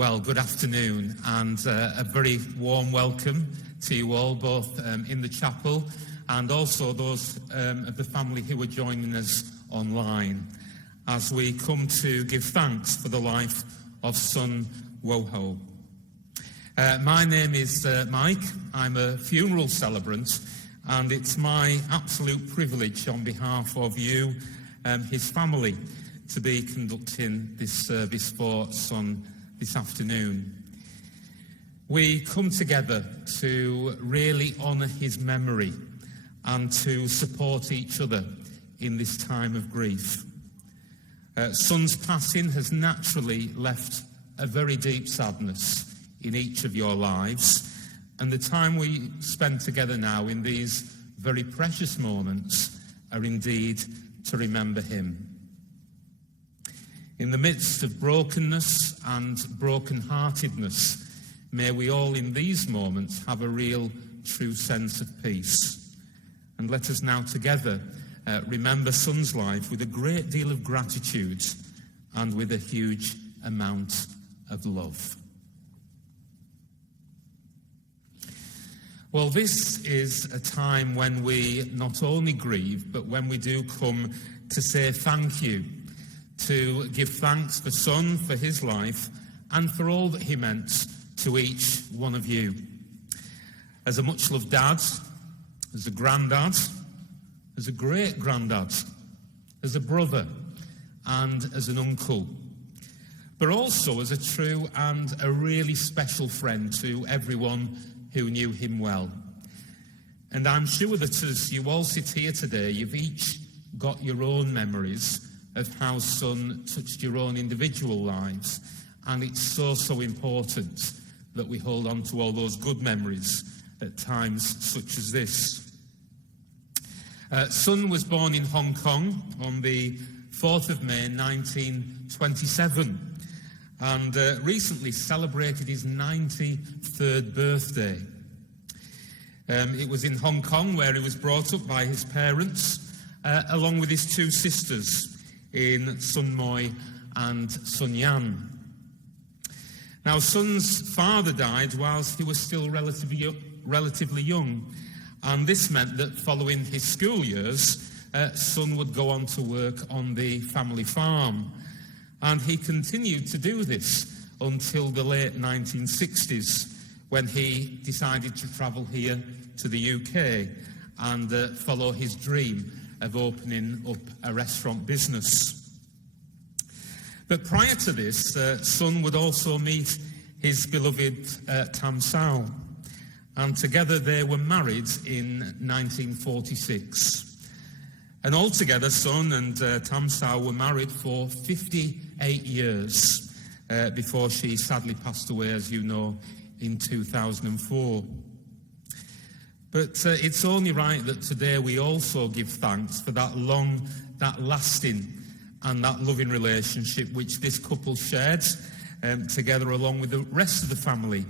Well, good afternoon, and a very warm welcome to you all, both in the chapel and also those of the family who are joining us online, as we come to give thanks for the life of son Woho. My name is Mike. I'm a funeral celebrant, and it's my absolute privilege on behalf of you, his family, to be conducting this service for son this afternoon. We come together to really honour his memory and to support each other in this time of grief. Son's passing has naturally left a very deep sadness in each of your lives, and the time we spend together now in these very precious moments are indeed to remember him. In the midst of brokenness and brokenheartedness, may we all in these moments have a real, true sense of peace. And let us now together remember son's life with a great deal of gratitude and with a huge amount of love. Well, this is a time when we not only grieve, but when we do come to say thank you, to give thanks for son, for his life, and for all that he meant to each one of you. As a much-loved dad, as a granddad, as a great-granddad, as a brother, and as an uncle, but also as a true and a really special friend to everyone who knew him well. And I'm sure that as you all sit here today, you've each got your own memories of how son touched your own individual lives. And it's so important that we hold on to all those good memories at times such as this. Son was born in Hong Kong on the 4th of May 1927 and recently celebrated his 93rd birthday. It was in Hong Kong where he was brought up by his parents, along with his two sisters in Sun Moi and Sun Yan. Now, son's father died whilst he was still relatively young, and this meant that following his school years, son would go on to work on the family farm. And he continued to do this until the late 1960s, when he decided to travel here to the UK and follow his dream of opening up a restaurant business. But prior to this, son would also meet his beloved Tam Sao, and together they were married in 1946. And altogether, son and Tam Sao were married for 58 years before she sadly passed away, as you know, in 2004. But it's only right that today we also give thanks for that long, that lasting and that loving relationship which this couple shared together along with the rest of the family,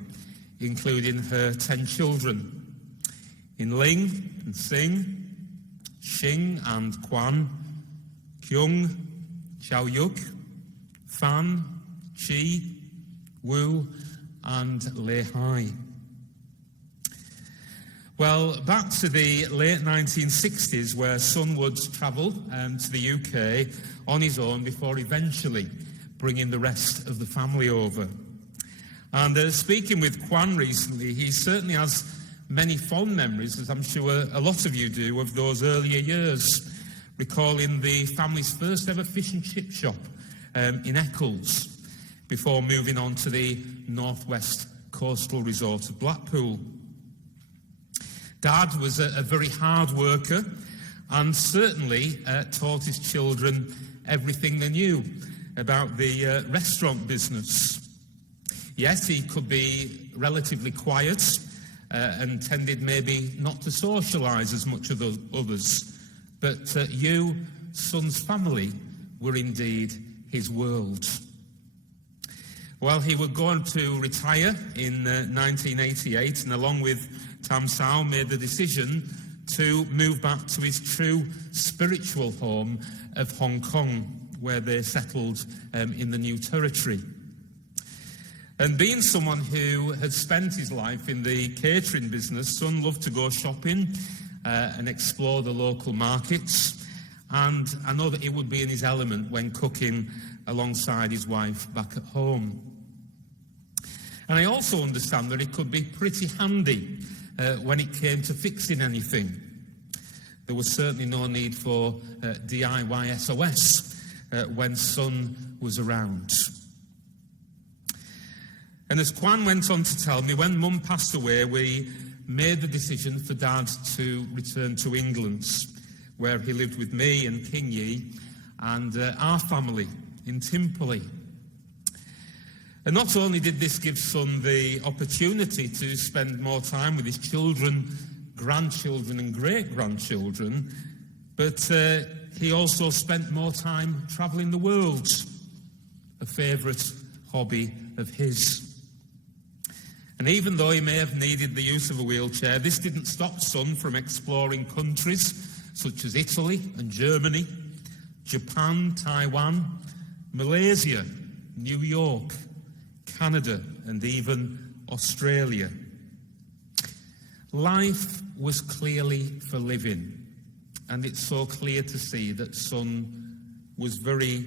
including her 10 children. In Ling and Sing, Xing and Quan, Kyung, Xiao Yuk, Fan, Chi, Wu and Lei Hai. Well, back to the late 1960s, where son would travel to the UK on his own before eventually bringing the rest of the family over. And speaking with Quan recently, he certainly has many fond memories, as I'm sure a lot of you do, of those earlier years, recalling the family's first ever fish and chip shop in Eccles, before moving on to the northwest coastal resort of Blackpool. Dad was a very hard worker and certainly taught his children everything they knew about the restaurant business. Yes, he could be relatively quiet and tended maybe not to socialise as much as others, but you, son's family, were indeed his world. Well, he would go on to retire in 1988, and along with Tam Sao made the decision to move back to his true spiritual home of Hong Kong, where they settled in the new territory. And being someone who had spent his life in the catering business, Son loved to go shopping and explore the local markets. And I know that he would be in his element when cooking alongside his wife back at home. And I also understand that it could be pretty handy when it came to fixing anything. There was certainly no need for DIY SOS when Son was around. And as Kwan went on to tell me, when Mum passed away, we made the decision for Dad to return to England, where he lived with me and King Yi and our family in Timperley. And not only did this give Son the opportunity to spend more time with his children, grandchildren and great-grandchildren, but he also spent more time travelling the world, a favourite hobby of his. And even though he may have needed the use of a wheelchair, this didn't stop Son from exploring countries such as Italy and Germany, Japan, Taiwan, Malaysia, New York, Canada, and even Australia. Life was clearly for living, and it's so clear to see that Son was very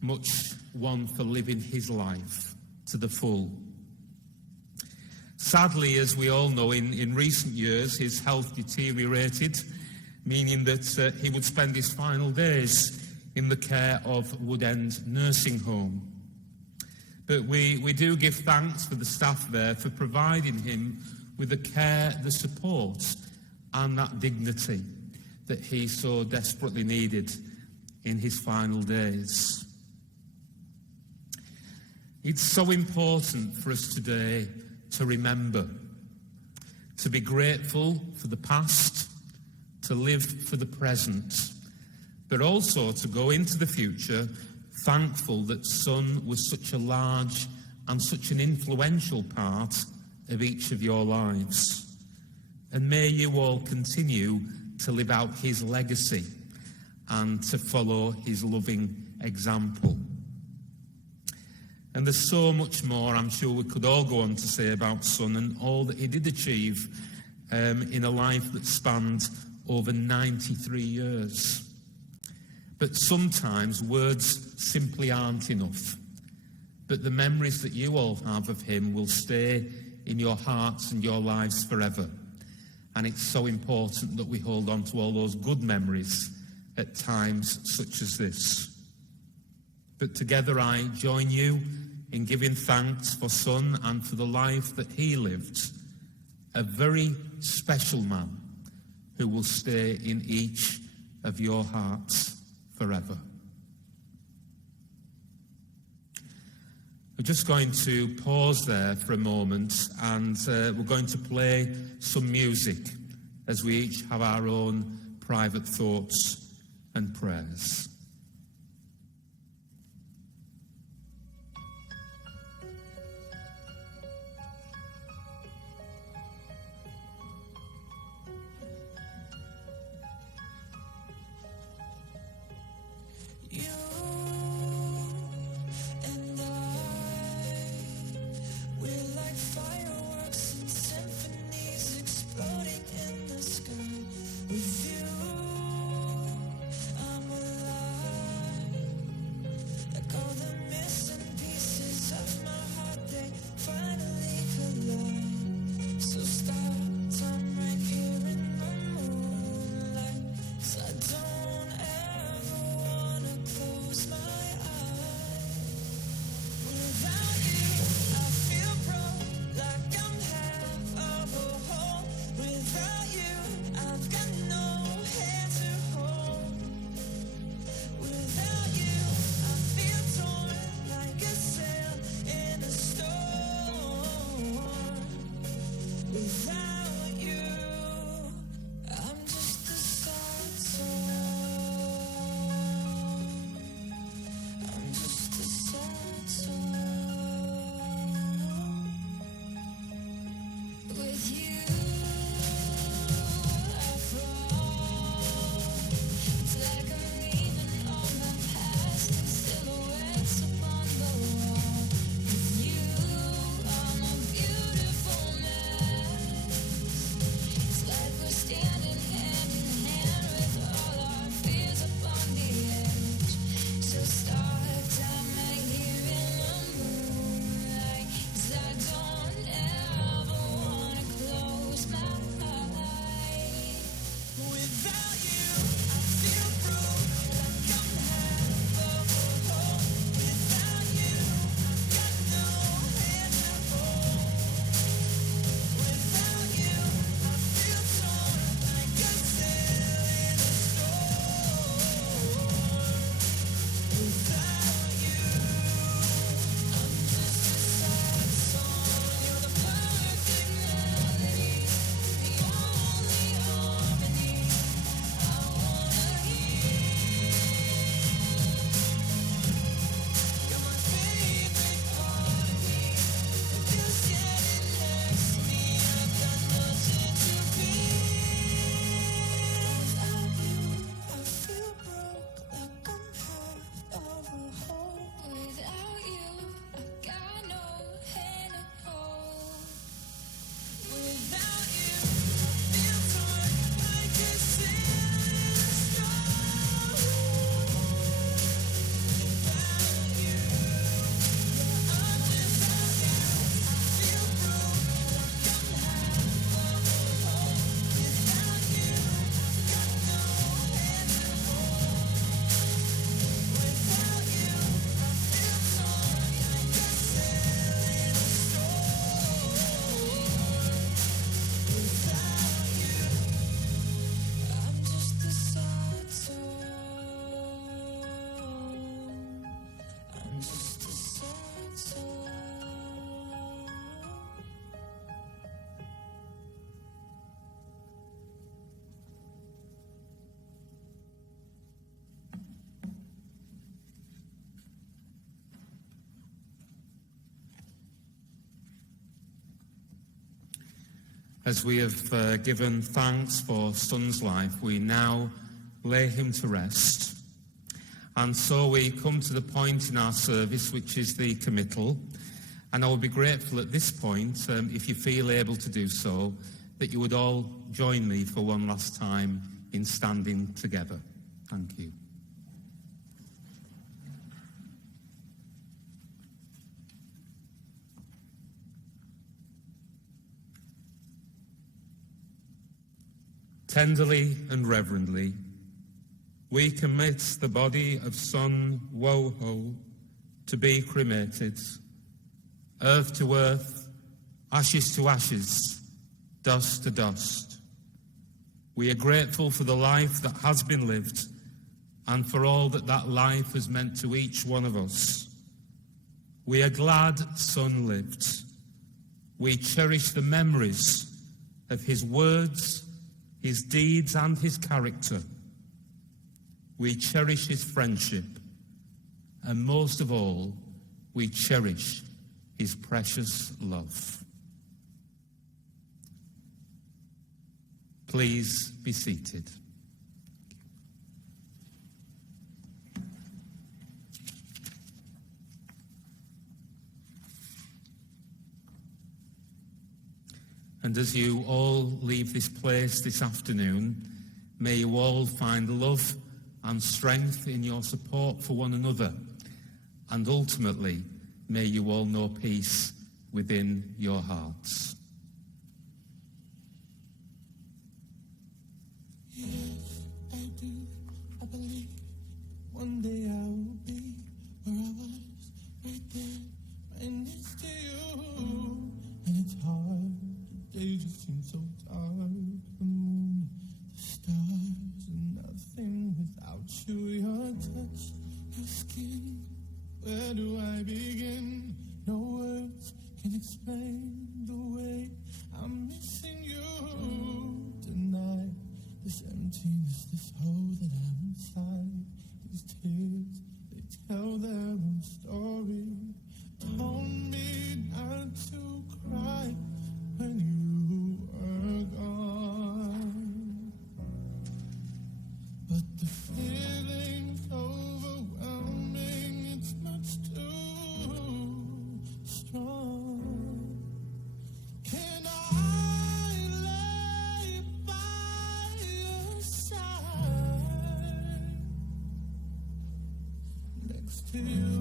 much one for living his life to the full. Sadly, as we all know, in recent years, his health deteriorated, meaning that he would spend his final days in the care of Wood End Nursing Home. But we do give thanks for the staff there for providing him with the care, the support, and that dignity that he so desperately needed in his final days. It's so important for us today to remember, to be grateful for the past, to live for the present, but also to go into the future thankful that Son was such a large and such an influential part of each of your lives. And may you all continue to live out his legacy and to follow his loving example. And there's so much more I'm sure we could all go on to say about Son and all that he did achieve in a life that spanned over 93 years. But sometimes words simply aren't enough. But the memories that you all have of him will stay in your hearts and your lives forever. And it's so important that we hold on to all those good memories at times such as this. But together I join you in giving thanks for Son and for the life that he lived, a very special man who will stay in each of your hearts forever. We're just going to pause there for a moment and we're going to play some music as we each have our own private thoughts and prayers. With you, I'm alive. As we have given thanks for Son's life, we now lay him to rest. And so we come to the point in our service which is the committal. And I would be grateful at this point, if you feel able to do so, that you would all join me for one last time in standing together. Thank you. Tenderly and reverently, we commit the body of Son Woho to be cremated, earth to earth, ashes to ashes, dust to dust. We are grateful for the life that has been lived and for all that that life has meant to each one of us. We are glad Son lived. We cherish the memories of his words, his deeds and his character. We cherish his friendship, and most of all, we cherish his precious love. Please be seated. And as you all leave this place this afternoon, may you all find love and strength in your support for one another. And ultimately, may you all know peace within your hearts. Yes, I do. I believe one day I will be where I was, right there, right next to you. And it's hard. The days just seem so dark. The moon, the stars, and nothing without you. Your touch, your skin. Where do I begin? No words can explain the way I'm missing you tonight. This emptiness, this hole that I'm inside. These tears, they tell their own story. Told me not to cry when you were gone. But the feeling's overwhelming, it's much too strong. Can I lay by your side, next to you?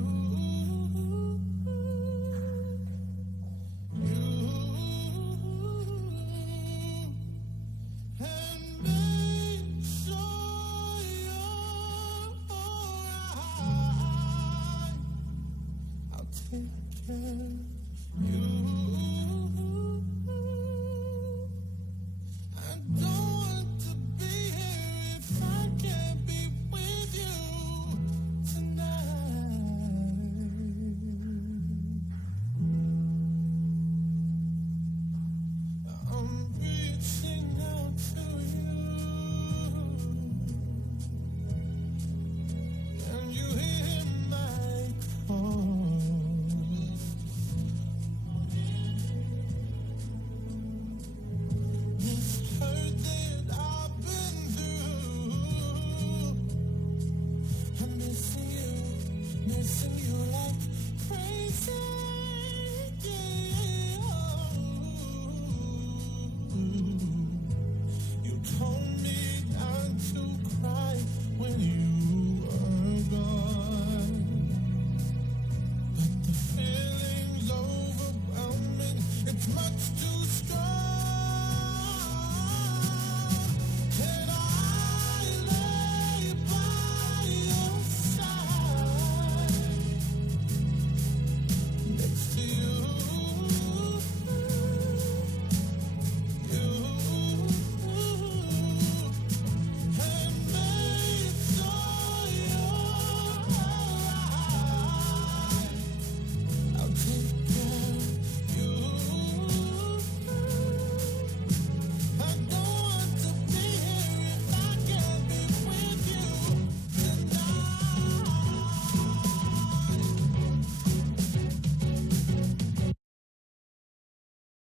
Missing